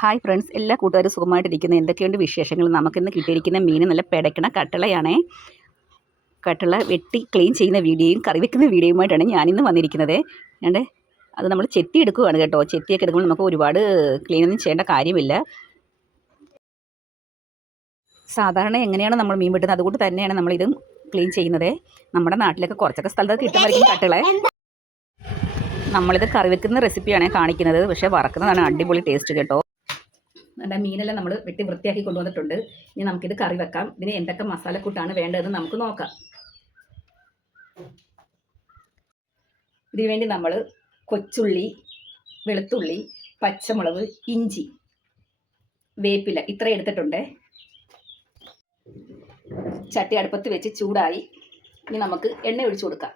Hi friends എല്ലാ കൂട്ടുകാരും സുഖമായിട്ടിരിക്കുന്ന. എന്തൊക്കെയുണ്ട് വിശേഷങ്ങൾ? നമുക്കിന്ന് കിട്ടിയിരിക്കുന്ന മീൻ നല്ല പെടയ്ക്കണ കട്ടളയാണേ. കട്ടള വെട്ടി ക്ലീൻ ചെയ്യുന്ന വീഡിയോയും കറി വെക്കുന്ന വീഡിയോയുമായിട്ടാണ് ഞാനിന്ന് വന്നിരിക്കുന്നത്. ഞാൻ അത് നമ്മൾ ചെത്തി എടുക്കുകയാണ് കേട്ടോ. ചെത്തിയൊക്കെ എടുക്കുമ്പോൾ നമുക്ക് ഒരുപാട് ക്ലീനൊന്നും ചെയ്യേണ്ട കാര്യമില്ല. സാധാരണ എങ്ങനെയാണ് നമ്മൾ മീൻ വെട്ടുന്നത്? അതുകൊണ്ട് തന്നെയാണ് നമ്മളിതും ക്ലീൻ ചെയ്യുന്നത്. നമ്മുടെ നാട്ടിലൊക്കെ കുറച്ചൊക്കെ സ്ഥലത്ത് കിട്ടുമായിരിക്കും കട്ടളെ. നമ്മളിത് കറി വെക്കുന്ന റെസിപ്പിയാണ് കാണിക്കുന്നത്. പക്ഷേ വറക്കുന്നതാണ് അടിപൊളി ടേസ്റ്റ് കേട്ടോ. നമ്മുടെ മീനെല്ലാം നമ്മൾ വെട്ടി വൃത്തിയാക്കി കൊണ്ടുവന്നിട്ടുണ്ട്. ഇനി നമുക്കിത് കറി വെക്കാം. ഇതിന് എന്തൊക്കെ മസാലക്കൂട്ടാണ് വേണ്ടതെന്ന് നമുക്ക് നോക്കാം. ഇതിനു വേണ്ടി നമ്മൾ കൊച്ചുള്ളി വെളുത്തുള്ളി പച്ചമുളക് ഇഞ്ചി വേപ്പില ഇത്ര എടുത്തിട്ടുണ്ട്. ചട്ടി അടുപ്പത്ത് വെച്ച് ചൂടായി. ഇനി നമുക്ക് എണ്ണ ഒഴിച്ചു കൊടുക്കാം.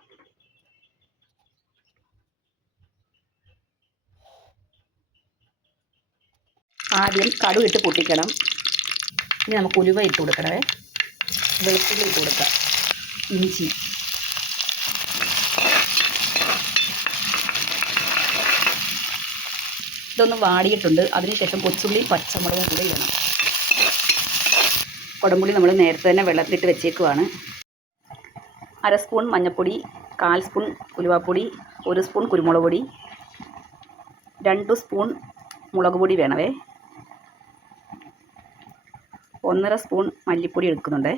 ആദ്യം കടു ഇട്ട് പൊട്ടിക്കണം. ഇനി നമുക്ക് ഉലുവ ഇട്ട് കൊടുക്കണമേ. വെളുത്തുള്ളി ഇട്ട് കൊടുക്കാം. ഇഞ്ചി. ഇതൊന്ന് വാടിയിട്ടുണ്ട്. അതിനുശേഷം കൊച്ചുള്ളി പച്ചമുളകും കൂടി ഇടണം. കുടംപുളി നമ്മൾ നേരത്തെ തന്നെ വെള്ളത്തിലിട്ട് വെച്ചേക്കുവാണ്. അര സ്പൂൺ മഞ്ഞൾപ്പൊടി കാൽ സ്പൂൺ ഉലുവാപ്പൊടി ഒരു സ്പൂൺ കുരുമുളക് പൊടി രണ്ട് സ്പൂൺ മുളക് പൊടി വേണവേ ഒന്നര സ്പൂൺ മല്ലിപ്പൊടി എടുക്കുന്നുണ്ട്.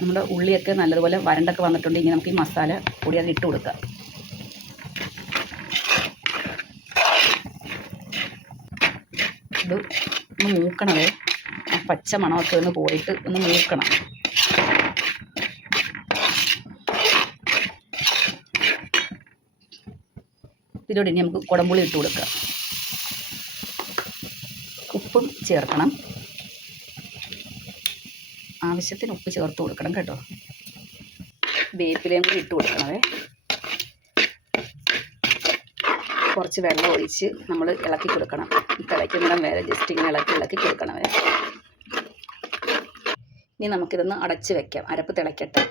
നമ്മുടെ ഉള്ളിയൊക്കെ നല്ലതുപോലെ വരണ്ടൊക്കെ വന്നിട്ടുണ്ട്. ഇനി നമുക്ക് ഈ മസാല പൊടി അതിൽ ഇട്ട് കൊടുക്കാം. ഇത് ഒന്ന് മൂക്കണത് പച്ച മണമൊക്കെ ഒന്ന് പോയിട്ട് ഒന്ന് മൂക്കണം. ഇതിലൂടെ ഇനി നമുക്ക് കുടംപുളി ഇട്ട് കൊടുക്കാം. ഉപ്പും ചേർക്കണം. ആവശ്യത്തിന് ഉപ്പ് ചേർത്ത് കൊടുക്കണം കേട്ടോ. വേപ്പിലയും കൂടി ഇട്ട് കൊടുക്കണമേ കുറച്ച് വെള്ളം ഒഴിച്ച് നമ്മൾ ഇളക്കി കൊടുക്കണം. തിളയ്ക്കുന്നിടം വരെ ജസ്റ്റ് ഇങ്ങനെ ഇളക്കി ഇളക്കി കൊടുക്കണമേ ഇനി നമുക്കിതൊന്ന് അടച്ച് വെക്കാം. അരപ്പ് തിളയ്ക്കട്ടെ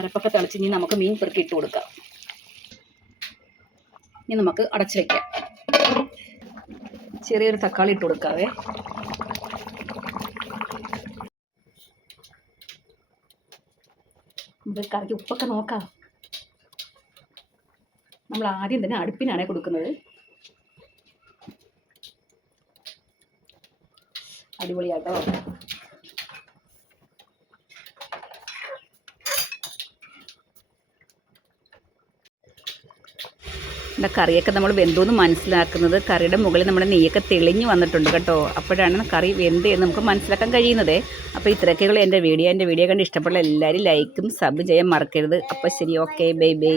അരപ്പൊക്കെ തിളച്ച് ഇനി നമുക്ക് മീൻ പെറുക്കി ഇട്ട് കൊടുക്കാം. ഇനി നമുക്ക് അടച്ച് വെക്കാം. ചെറിയൊരു തക്കാളി ഇട്ട് കൊടുക്കാവേ. നമുക്ക് കറിക്ക് ഉപ്പൊക്കെ നോക്കാം. നമ്മൾ ആദ്യം തന്നെ അടുപ്പിനാണ് കൊടുക്കുന്നത്. അടിപൊളിയാട്ടോ. നമ്മുടെ കറിയൊക്കെ നമ്മൾ വെന്തു എന്ന് മനസ്സിലാക്കുന്നത്. കറിയുടെ മുകളിൽ നമ്മുടെ നെയ്യൊക്കെ തെളിഞ്ഞ് വന്നിട്ടുണ്ട് കേട്ടോ. അപ്പോഴാണ് കറി വെന്ത് എന്ന് നമുക്ക് മനസ്സിലാക്കാൻ കഴിയുന്നത്. അപ്പോൾ ഇത്രയൊക്കെയുള്ള എന്റെ വീഡിയോ. എന്റെ വീഡിയോ കണ്ട് ഇഷ്ടപ്പെട്ട എല്ലാവരും ലൈക്കും സബ് ചെയ്യാൻ മറക്കരുത്. അപ്പോൾ ശരി ഓക്കെ ബൈ ബൈ.